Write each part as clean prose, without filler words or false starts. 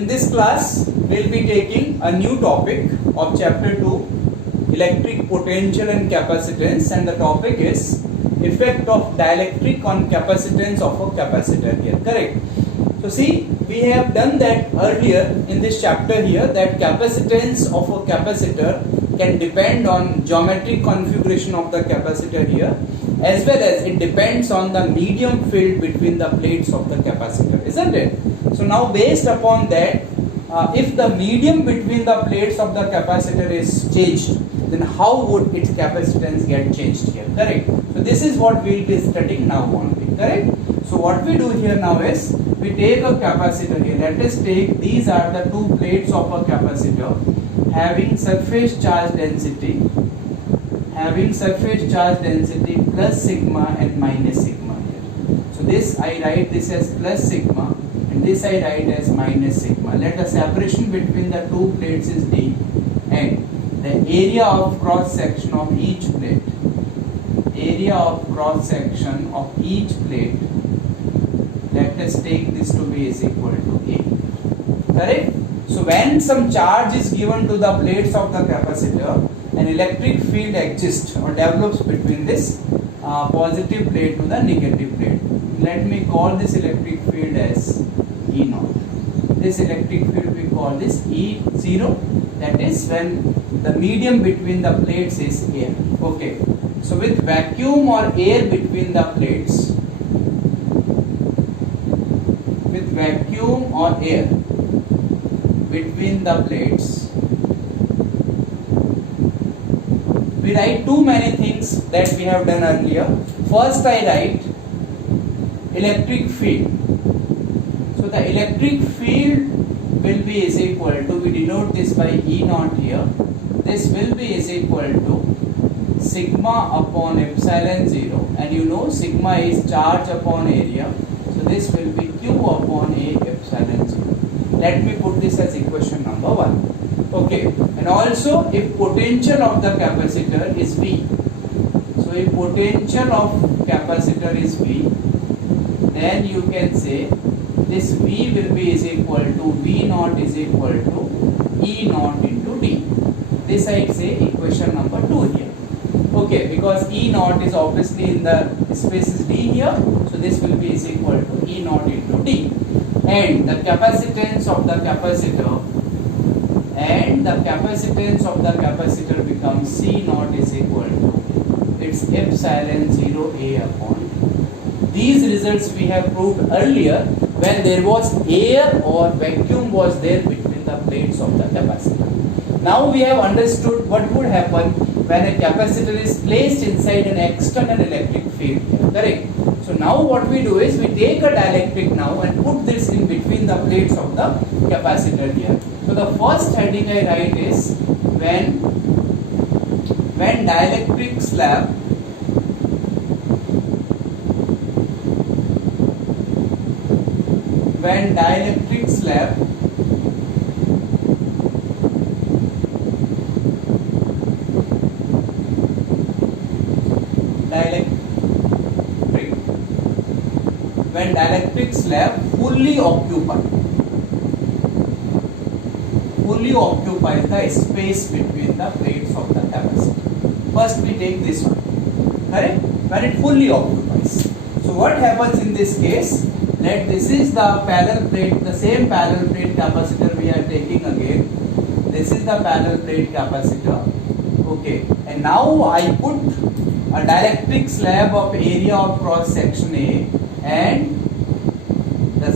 in this class we'll be taking a new topic of chapter 2, electric potential and capacitance, and the topic is effect of dielectric on capacitance of a capacitor here, correct? So see, we have done that earlier in this chapter here, that capacitance of a capacitor can depend on geometric configuration of the capacitor here, as well as it depends on the medium field between the plates of the capacitor, isn't it? So now based upon that, if the medium between the plates of the capacitor is changed, then how would its capacitance get changed here, correct? So this is what we will be studying now only, correct? So what we do here now is, we take a capacitor here. Let us take, these are the two plates of a capacitor having surface charge density, plus sigma and minus sigma here. So this I write this as plus sigma and this I write as minus sigma. Let the separation between the two plates is d, and the area of cross section of each plate, let us take this to be is equal to A, correct? So when some charge is given to the plates of the capacitor, an electric field exists or develops between this positive plate to the negative plate. Let me call this electric field as E0. This electric field we call this E0, that is when the medium between the plates is air. Okay. So with vacuum or air between the plates, we write too many things that we have done earlier. First I write electric field. So the electric field will be is equal to, we denote this by E0 here, this will be is equal to sigma upon epsilon 0, and you know sigma is charge upon area, so this will be Q upon A epsilon 0. Let me put this as equation number 1. Okay, and also if potential of the capacitor is V, so if potential of capacitor is V, then you can say this V will be is equal to V0 is equal to E0 into D. This I say equation number 2 here. Okay, because E0 is obviously in the space is D here, so this will be is equal to E0 into D, and the capacitance of the capacitor becomes C0 is equal to its epsilon 0 A upon D. These results we have proved earlier when there was air or vacuum was there between the plates of the capacitor. Now we have understood what would happen when a capacitor is placed inside an external electric field here, correct? So now what we do is, we take a dielectric now and put this in between the plates of the capacitor here. So the first heading I write is, when dielectric slab fully occupies the space between the plates of the capacitor. First we take this one, correct? When it fully occupies. So what happens in this case? Let this is the parallel plate, the same parallel plate capacitor we are taking again. This is the parallel plate capacitor. Okay, and now I put a dielectric slab of area of cross section A and the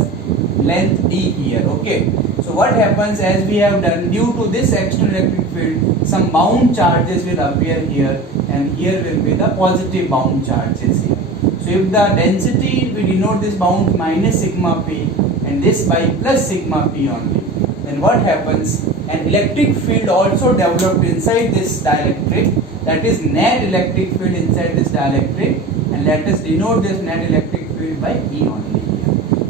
length D here. Okay, so what happens, as we have done, due to this external electric field, some bound charges will appear here, and here will be the positive bound charges here. So if the density, we denote this bound minus sigma P and this by plus sigma P only, then what happens, an electric field also developed inside this dielectric, that is net electric field inside this dielectric, and let us denote this net electric field by E only.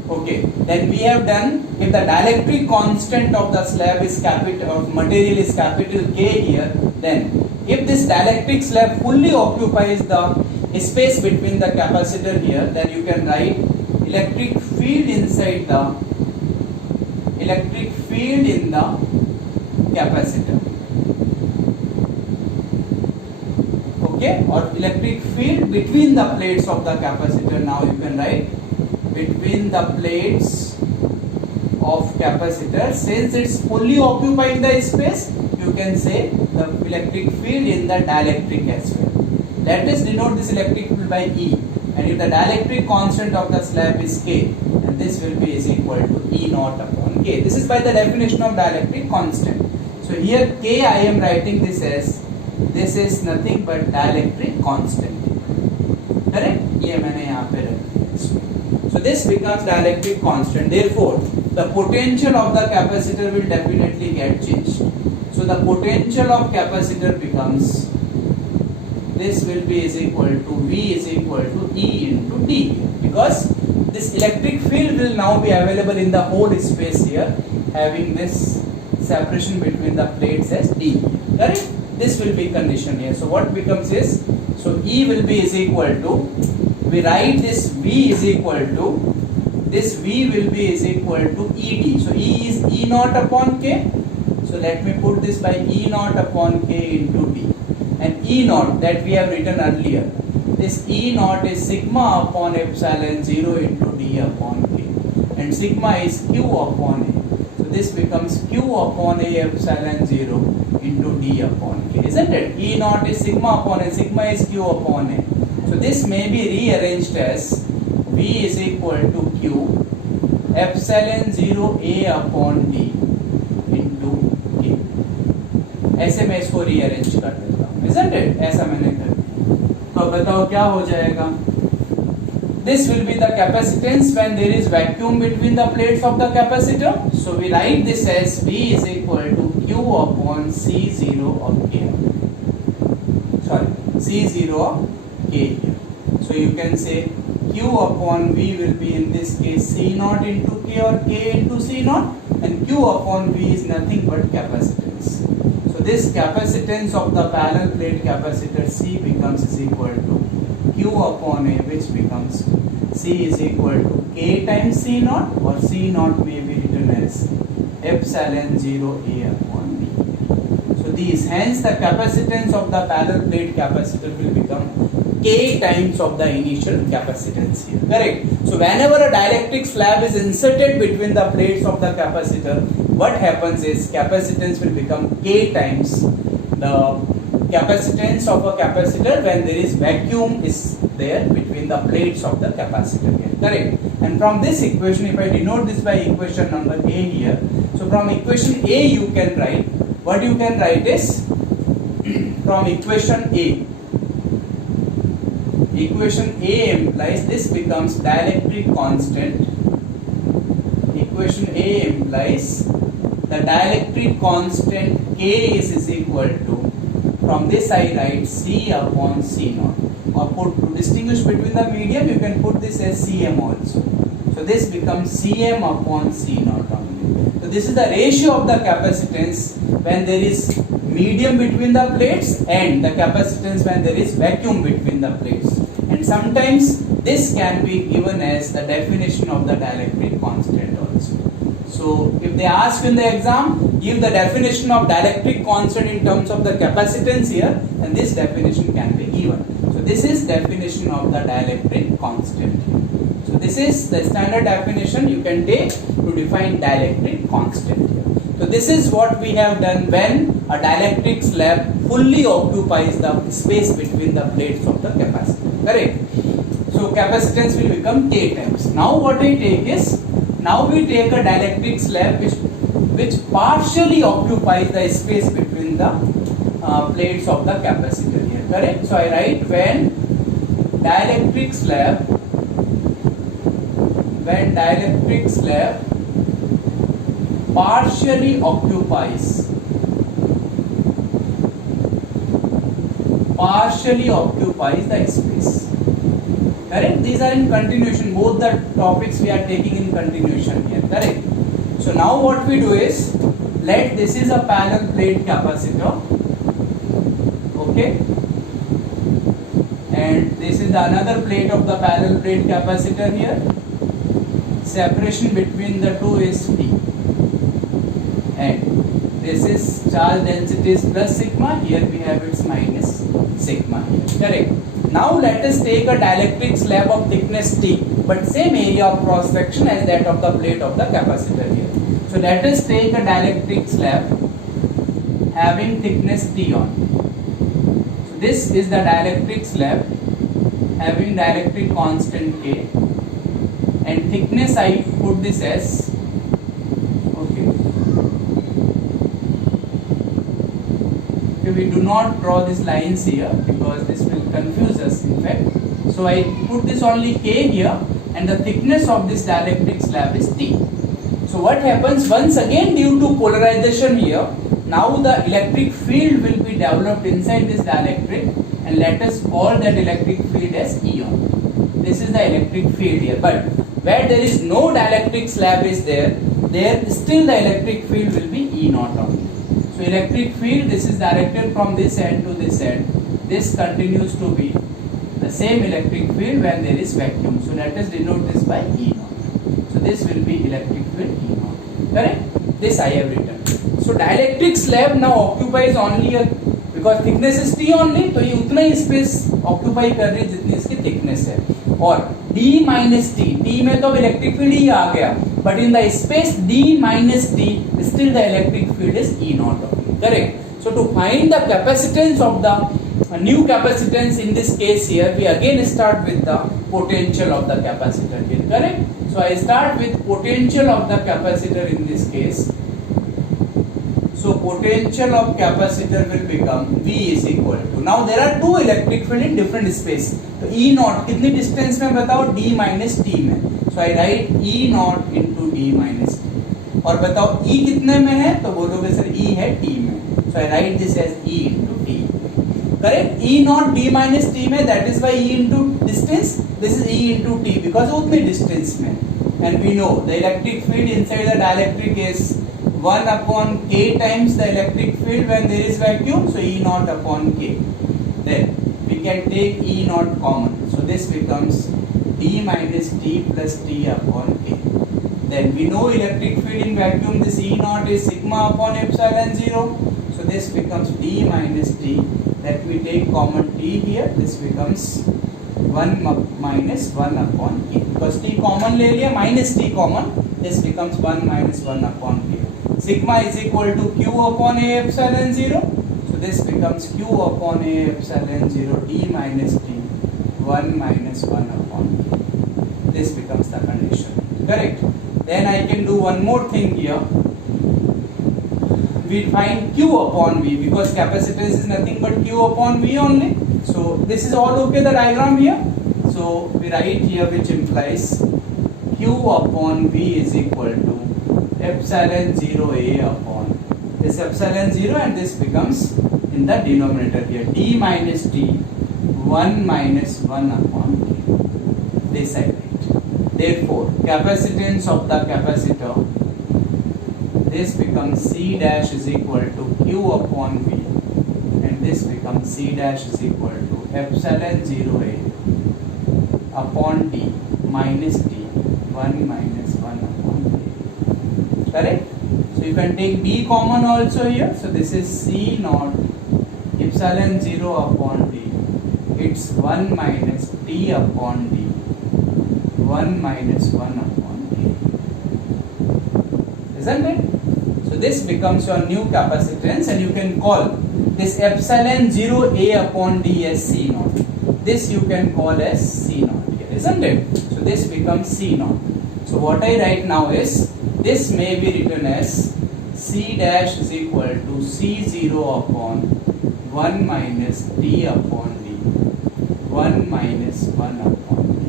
Okay, then we have done, if the dielectric constant of the slab is capital, or material is capital K here, then if this dielectric slab fully occupies the space between the capacitor here, then you can write electric field inside electric field in the capacitor. Okay, or electric field between the plates of the capacitor. Now you can write between the plates of capacitor. Since it's fully occupying the space, you can say the electric field in the dielectric as well. Let us denote this electric field by E, and if the dielectric constant of the slab is K, and this will be is equal to E naught upon K. This is by the definition of dielectric constant. So here K I am writing this as, this is nothing but dielectric constant. Correct? ये मैंने यहाँ पे रख दिया. So this becomes dielectric constant. Therefore, the potential of the capacitor will definitely get changed. So the potential of capacitor becomes, this will be is equal to V is equal to E into D, because this electric field will now be available in the whole space here, having this separation between the plates as D. Correct? This will be condition here. So what becomes is, so E will be is equal to, we write this V is equal to, this V will be is equal to ED. So E is E naught upon K. So let me put this by E naught upon K into D. And E naught that we have written earlier, this E naught is sigma upon epsilon 0 into D upon K, and sigma is Q upon A. So this becomes Q upon A epsilon 0 into D upon K, isn't it? E naught is sigma upon A, sigma is Q upon A. So this may be rearranged as V is equal to Q epsilon 0 A upon D into K. ऐसे मैं इसको rearrange कर देता हूँ, isn't it? ऐसा मैंने कर दिया. तो अब बताओ क्या हो जाएगा? This will be the capacitance when there is vacuum between the plates of the capacitor. So we write this as V is equal to Q upon C0 of K. Sorry, C0 of K here. So you can say Q upon V will be in this case C naught into K or K into C naught, and Q upon V is nothing but capacitance. So this capacitance of the parallel plate capacitor C becomes is equal to Q upon A, which becomes C is equal to K times C naught, or C naught may be written as epsilon 0 A upon B. So these, hence the capacitance of the parallel plate capacitor will become K times of the initial capacitance here. Correct? So whenever a dielectric slab is inserted between the plates of the capacitor, what happens is capacitance will become K times the capacitance of a capacitor when there is vacuum is there between the plates of the capacitor here. Correct? And from this equation, if I denote this by equation number A here, so from equation A you can write, what you can write is, from equation A, equation A implies this becomes dielectric constant. Equation A implies the dielectric constant K is equal to, from this I write C upon C naught, or put, to distinguish between the medium you can put this as Cm also. So this becomes Cm upon C naught only. So this is the ratio of the capacitance when there is medium between the plates and the capacitance when there is vacuum between the plates. And sometimes this can be given as the definition of the dielectric constant also. So if they ask in the exam, give the definition of dielectric constant in terms of the capacitance here, and this definition can be given. So this is definition of the dielectric constant here. So this is the standard definition you can take to define dielectric constant here. So this is what we have done when a dielectric slab fully occupies the space between the plates of the capacitor. Correct? So capacitance will become K times. Now what we take is, now we take a dielectric slab which partially occupies the space between the plates of the capacitor here. Correct? So I write when dielectric slab partially occupies the space. Correct? These are in continuation. Both the topics we are taking in continuation here. Correct? So now what we do is, let this is a parallel plate capacitor. Okay? And this is another plate of the parallel plate capacitor here. Separation between the two is T. and this is charge density is plus sigma, here we have its minus sigma here, correct. Now let us take a dielectric slab of thickness T, but same area of cross section as that of the plate of the capacitor here. So let us take a dielectric slab having thickness T on. So this is the dielectric slab having dielectric constant K, and thickness I put this as, we do not draw these lines here because this will confuse us in fact. So I put this only K here, and the thickness of this dielectric slab is T. So what happens once again, due to polarization here, now the electric field will be developed inside this dielectric, and let us call that electric field as Eon. This is the electric field here, but where there is no dielectric slab is there still the electric field will be E naught only. So electric field, this is directed from this end to this end. This continues to be the same electric field when there is vacuum. So let us denote this by E naught. So this will be electric field E naught. Correct? This I have written. So dielectric slab now occupies only a, because thickness is T only, तो ये उतना ही space occupy कर रही है जितनी इसकी thickness है. और D minus T, T में तो इलेक्ट्रिक फील्ड ही आ गया, but in the space D minus T, still the electric field is E naught. Correct? So to find the capacitance of the new capacitance in this case here, we again start with the potential of the capacitor here. Correct? So I start with potential of the capacitor in this case. So potential of capacitor will become V is equal to, now there are two electric field in different space. तो E naught कितनी distance में बताओ, D minus T में. So I write E naught into D minus T. और बताओ E कितने में है, तो बोलोगे सर E है T में. So I write this as E into T. Correct? E naught D minus T में, that is why E into distance. This is E into T because उतनी distance में. And we know the electric field inside the dielectric is 1 upon K times the electric field when there is vacuum. So E naught upon K. Then we can take E naught common. So this becomes D minus T plus T upon K. Then we know electric field in vacuum, this E naught is sigma upon epsilon 0. So this becomes D minus T. That we take common T here. This becomes 1 minus 1 upon K. Because T common ले लिया, minus T common. This becomes 1 minus 1 upon K. Sigma is equal to Q upon A epsilon 0. So this becomes Q upon A epsilon 0 D minus T 1 minus 1 upon K. This becomes the condition. Correct? Then I can do one more thing here. We find Q upon V because capacitance is nothing but Q upon V only. So this is all okay, the diagram here. So we write here, which implies Q upon V is equal to epsilon 0 A upon this epsilon 0, and this becomes in the denominator here D minus T 1 minus 1 upon K. This I write. Therefore, capacitance of the capacitor, this becomes C dash is equal to Q upon V, and this becomes C dash is equal to epsilon 0 A upon D minus T 1 minus 1 upon K. Correct? So you can take D common also here. So this is C naught epsilon 0 upon D. It's 1 minus T upon D 1 minus 1 upon K. Isn't it? So this becomes your new capacitance, and you can call this epsilon 0 A upon D as C naught. This you can call as C naught here, isn't it? So this becomes C naught. So what I write now is, this may be written as C dash is equal to C0 upon 1 minus T upon D 1 minus 1 upon D.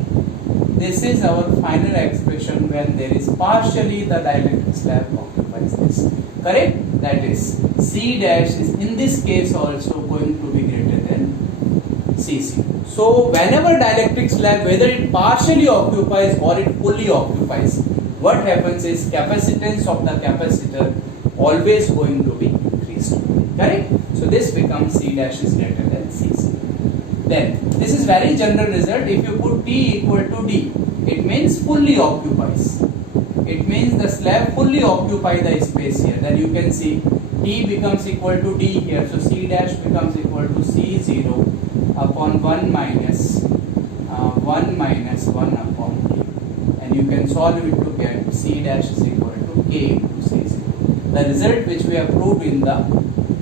This is our final expression when there is partially the dielectric slab occupies this. Correct? That is, C dash is in this case also going to be greater than Cc. So whenever dielectric slab, whether it partially occupies or it fully occupies, what happens is capacitance of the capacitor always going to be increased. Correct? So this becomes C dash is greater than Cc. Then this is very general result. If you put T equal to D, it means fully occupies. it means the slab fully occupy the space here. Then you can see T becomes equal to D here. So C dash becomes equal to C0 upon 1 minus 1 upon K. And you can solve it to get C dash is equal to K into C0. The result which we have proved in the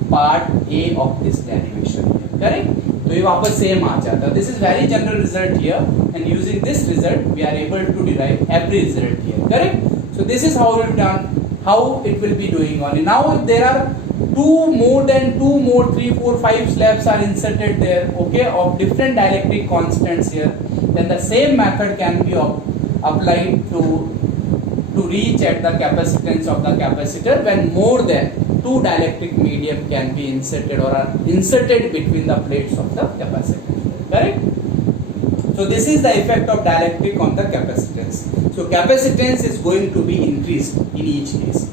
part A of this derivation here. Correct? तो ये वापस same आ जाता है. This is very general result here, and using this result we are able to derive every result here. Correct? So this is how we've done. How it will be doing only. Now if there are two more 3, 4, 5 slabs are inserted there, okay, of different dielectric constants here, then the same method can be applied to reach at the capacitance of the capacitor when more than 2 dielectric medium can be inserted or are inserted between the plates of the capacitor. Correct? So this is the effect of dielectric on the capacitance. So capacitance is going to be increased in each case.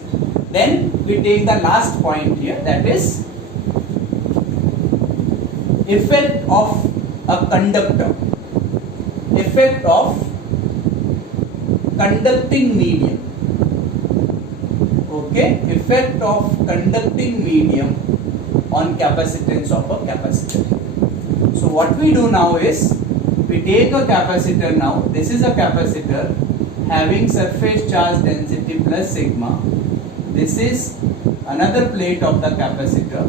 Then we take the last point here, that is effect of a conductor. Effect of conducting medium. Okay, effect of conducting medium on capacitance of a capacitor. So what we do now is we take a capacitor now. This is a capacitor having surface charge density plus sigma. This is another plate of the capacitor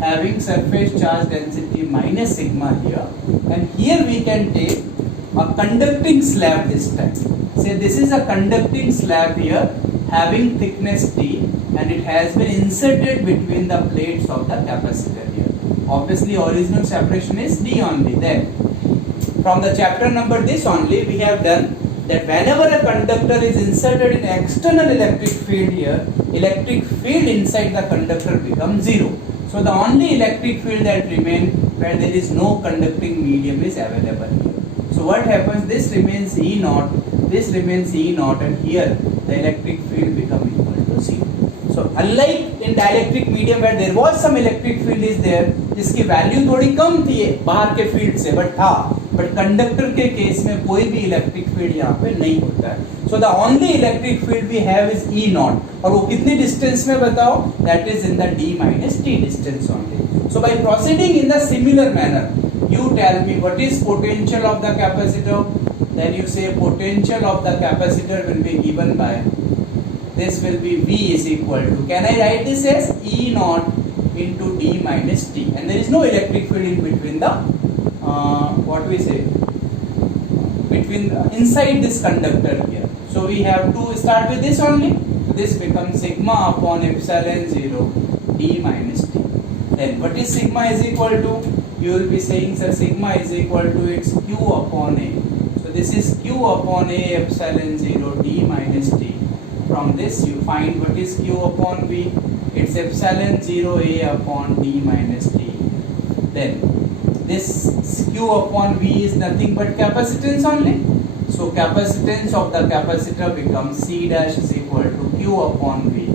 having surface charge density minus sigma here, and here we can take a conducting slab this time. Say this is a conducting slab here having thickness T, and it has been inserted between the plates of the capacitor here. Obviously original separation is D only. Then from the chapter number this only we have done that whenever a conductor is inserted in external electric field here, electric field inside the conductor becomes 0. So the only electric field that remains where there is no conducting medium is available here. So what happens? This remains E0, this remains E0, and here the electric field becomes equal to 0. So unlike in dielectric medium where there was some electric field is there, जिसकी value थोड़ी कम थी बाहर के field से, but conductor के case में कोई भी इलेक्ट्रिक फील्ड यहाँ पे नहीं होता है. So the only electric field we have is E not, और वो कितनी डिस्टेंस में बताओ? That is in the D minus T distance only. So by proceeding in the similar manner, you tell me what is potential of the capacitor. Then you say potential of the capacitor will be given by, this will be V is equal to, can I write this as E naught into D minus T, and there is no electric field in between the what we say between inside this conductor here. So we have to start with this only. So this becomes sigma upon epsilon 0 D minus T. Then what is sigma is equal to? You will be saying sir sigma is equal to its Q upon A. So this is Q upon A epsilon 0 D minus T. From this you find what is Q upon V. It's epsilon 0 A upon D minus T. Then this Q upon V is nothing but capacitance only. So capacitance of the capacitor becomes C dash is equal to Q upon V.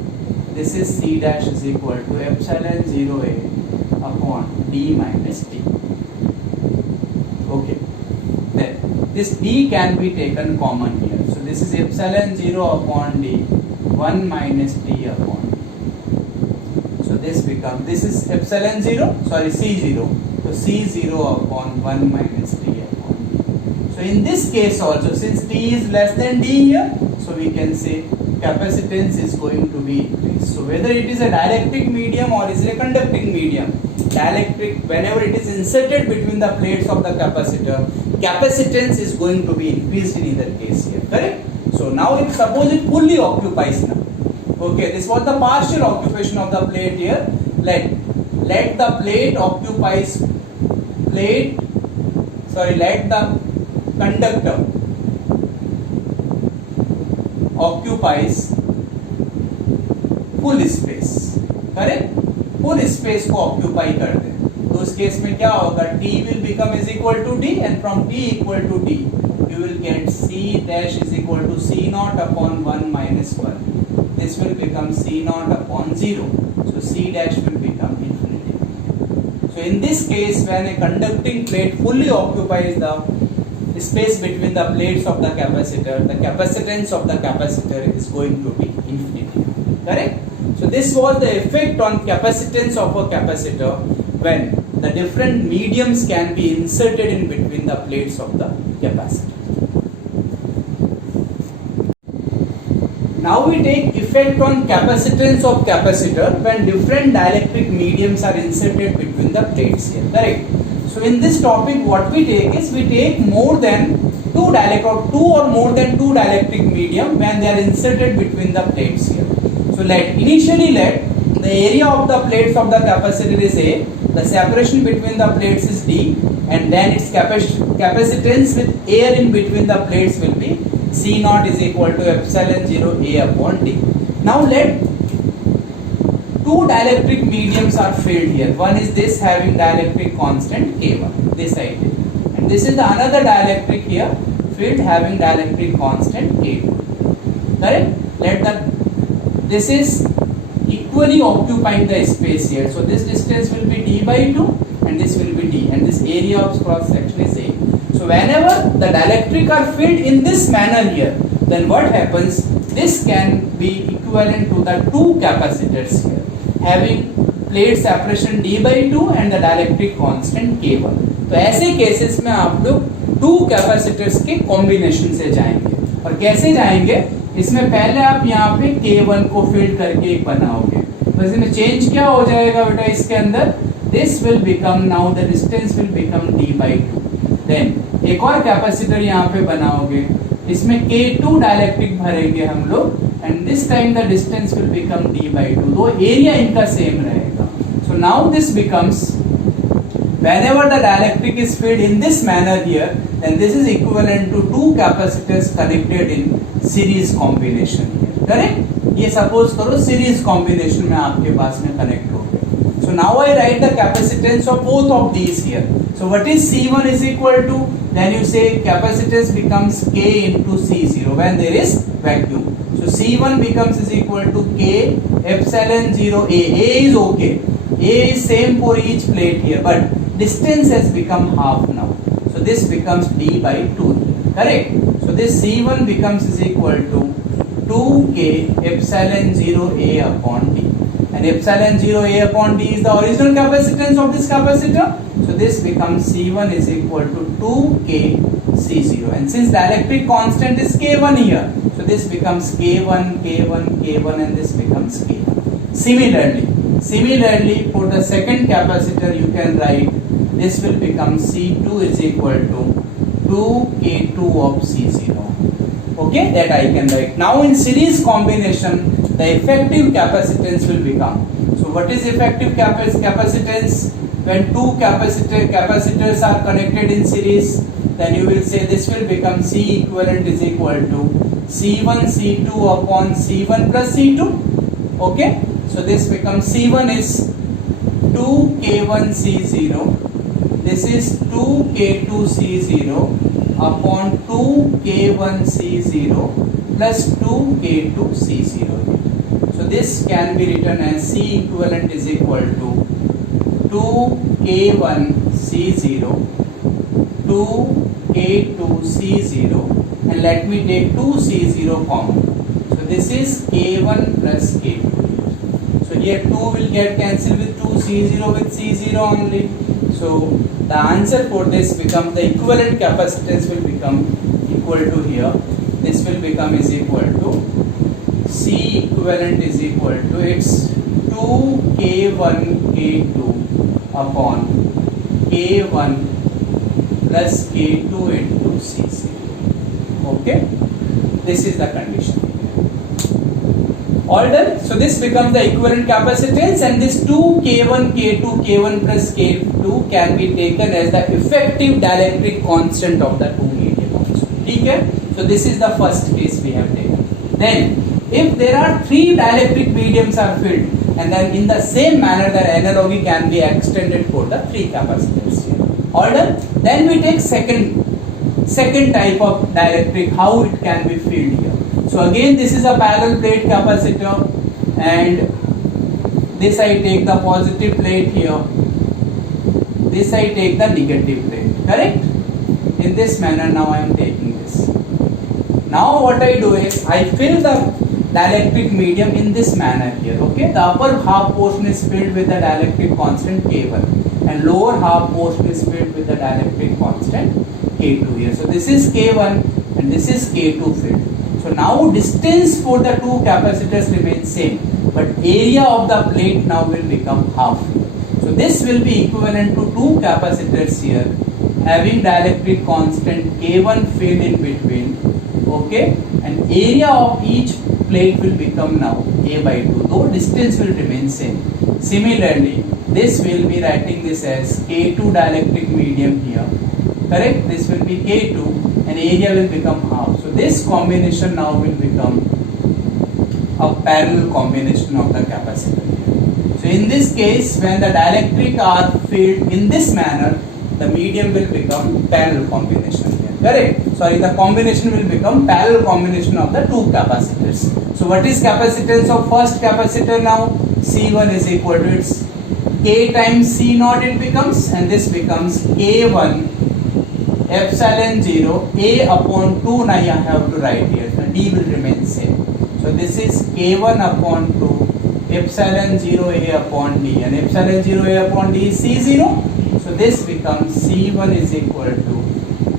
This is C dash is equal to epsilon 0 A upon D minus T. Okay. Then this D can be taken common here. So this is epsilon 0 upon D 1 minus T upon D. So this becomes, this is epsilon 0, sorry C0. So C0 upon 1 minus T upon D. So in this case also, since T is less than D here, so we can say capacitance is going to be increased. So whether it is a dielectric medium or is a conducting medium, dielectric, whenever it is inserted between the plates of the capacitor, capacitance is going to be increased in either case here. Correct? So now if suppose it fully occupies now. Okay, this was the partial occupation of the plate here. Let the plate occupies plate, sorry, let the conductor occupies full space. Correct? full space को occupy कर दे, तो उस case में क्या होगा? T will become is equal to D, and from T equal to D you will get C dash is equal to C naught upon 1 minus 1. This will become C naught upon 0. So C dash will become infinity. So in this case, when a conducting plate fully occupies the space between the plates of the capacitor, the capacitance of the capacitor is going to be infinity. Correct? So this was the effect on capacitance of a capacitor when the different mediums can be inserted in between the plates of the capacitor. Now we take effect on capacitance of capacitor when different dielectric mediums are inserted between the plates here. Correct? So in this topic what we take is we take more than two or more than two dielectric medium when they are inserted between the plates here. So initially let the area of the plates of the capacitor is A, the separation between the plates is D, and then its capacitance with air in between the plates will be C naught is equal to epsilon 0 A upon D. Now let two dielectric mediums are filled here. One is this having dielectric constant K1, this I take, and this is the another dielectric here filled having dielectric constant K2. Correct? This is equally occupying the space here. So this distance will be D by 2 and this will be D, and this area of cross section is A. So whenever the dielectric are filled in this manner here, then what happens? This can be equivalent to the two capacitors here having plate separation D by 2 and the dielectric constant K1. तो ऐसे cases में आप लोग two capacitors के combination से जाएंगे. और कैसे जाएंगे? इसमें पहले आप यहाँ पे K1 को फील्ड करके एक बनाओगे. तो इसमें चेंज क्या हो जाएगा बेटा इसके अंदर? This will become now the distance will become D by 2. Then एक और कैपेसिटर यहाँ पे बनाओगे. इसमें K2 डायलेक्ट्रिक भरेंगे हम लोग. And this time the distance will become D by 2. तो एरिया इनका सेम रहेगा. So now this becomes, whenever the dielectric is filled in this manner here, then this is equivalent to two capacitors connected in series combination here. Correct? ये suppose करो series combination में आपके पास में connect हो गए. So now I write the capacitance of both of these here. So what is C1 is equal to? Then you say capacitance becomes K into C0 when there is vacuum. So C1 becomes is equal to K epsilon 0 A. A is okay. A is same for each plate here, but distance has become half now. So this becomes D by 2. Correct? So this C1 becomes is equal to 2K epsilon 0 A upon D. And epsilon 0 A upon D is the original capacitance of this capacitor. So this becomes C1 is equal to 2K C0. And since the electric constant is K1 here, so this becomes K1, K1, K1, and this becomes K1. Similarly, for the second capacitor you can write this will become C2 is equal to 2K2 of C0. Okay, that I can write. Now in series combination, the effective capacitance will become. So what is effective capacitance? When two capacitors are connected in series, then you will say this will become C equivalent is equal to C1 C2 upon C1 plus C2. Okay, so this becomes C1 is 2K1 C0. This is 2K2 C0 upon 2K1 C0 plus 2K2 C0. So this can be written as C equivalent is equal to 2K1 C0, 2K2 C0, and let me take 2 C0 common. So this is K1 plus K2. So here 2 will get cancelled with 2, C0 with C0 only. So the answer for this becomes the equivalent capacitance will become equal to here. This will become is equal to C equivalent is equal to its 2K1 K2 upon K1 plus K2 into C0. Okay, this is the condition. All done. So this becomes the equivalent capacitance, and this 2K1 K2 K1 plus K2 can be taken as the effective dielectric constant of the two medium also. Okay? So this is the first case we have taken. Then if there are three dielectric mediums are filled, and then in the same manner the analogy can be extended for the three capacitors here. All done. Then we take second type of dielectric, how it can be filled here. So again this is a parallel plate capacitor, and this I take the positive plate here, this I take the negative plate. Correct? in this manner. Now I am taking this. Now what I do is I fill the dielectric medium in this manner here. Okay, the upper half portion is filled with the dielectric constant K1 and lower half portion is filled with the dielectric constant K2 here. So this is K1 and this is K2 filled. So now distance for the two capacitors remains same, but area of the plate now will become half. So this will be equivalent to two capacitors here having dielectric constant K1 filled in between. Okay, and area of each plate will become now A by 2, though distance will remain same. Similarly, this will be writing this as K2 dielectric medium here. Correct? This will be K2 and area will become half. So this combination now will become a parallel combination of the capacitor here. So in this case, when the dielectric are filled in this manner, the medium will become parallel combination here. Correct? Sorry, the combination will become parallel combination of the two capacitors. So what is capacitance of first capacitor now? C1 is equal to its K times C naught it becomes, and this becomes K1 epsilon 0 A upon 2. Now I have to write here, the D will remain same. So this is K1 upon 2 epsilon 0 A upon D, and epsilon 0 A upon D is C0. So this becomes C1 is equal to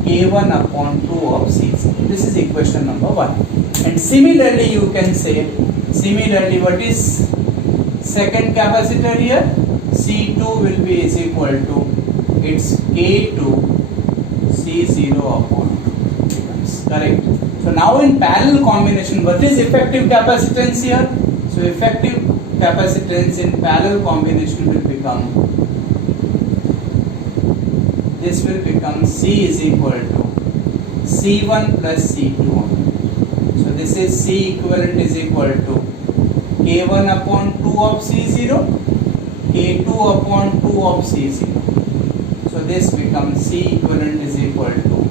K1 upon 2 of C0. This is equation number 1. And similarly you can say, similarly what is second capacitor here? C2 will be is equal to its K2 C0 upon 2 becomes correct. So now in parallel combination, what is effective capacitance here? So effective capacitance in parallel combination will become, this will become C is equal to C1 plus C2 only. So this is C equivalent is equal to K1 upon 2 of C0, K2 upon 2 of C0. So this becomes C equivalent is equal to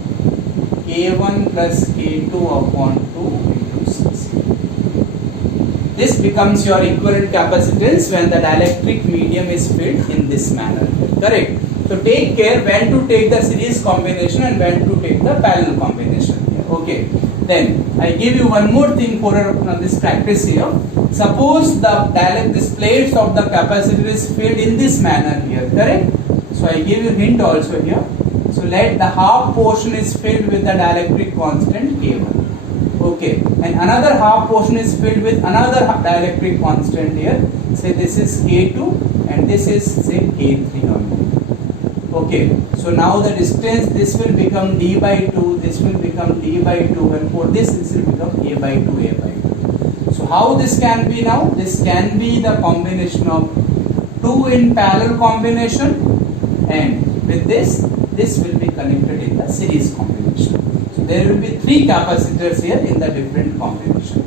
K1 plus K2 upon 2 into C0. This becomes your equivalent capacitance when the dielectric medium is filled in this manner. Correct? So take care when to take the series combination and when to take the parallel combination here. Okay. Then I give you one more thing for this practice here. Suppose this plates of the capacitor is filled in this manner here. Correct? So I give you hint also here. So let the half portion is filled with the dielectric constant K1. Okay. And another half portion is filled with another dielectric constant here. Say this is K2 and this is say K3 only. Okay, so now the distance, this will become D by 2, this will become D by 2, and for this will become A by 2, A by 2. So how this can be now? This can be the combination of 2 in parallel combination, and with this will be connected in the series combination. So there will be 3 capacitors here in the different combination.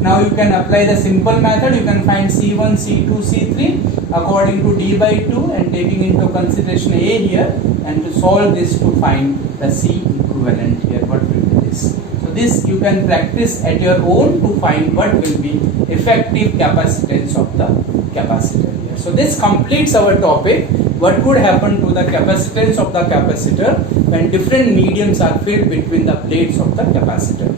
Now you can apply the simple method. You can find C1, C2, C3 according to D by 2 and taking into consideration A here, and to solve this to find the C equivalent here. What will be this? So this you can practice at your own to find what will be effective capacitance of the capacitor here. So this completes our topic. What would happen to the capacitance of the capacitor when different mediums are filled between the plates of the capacitor.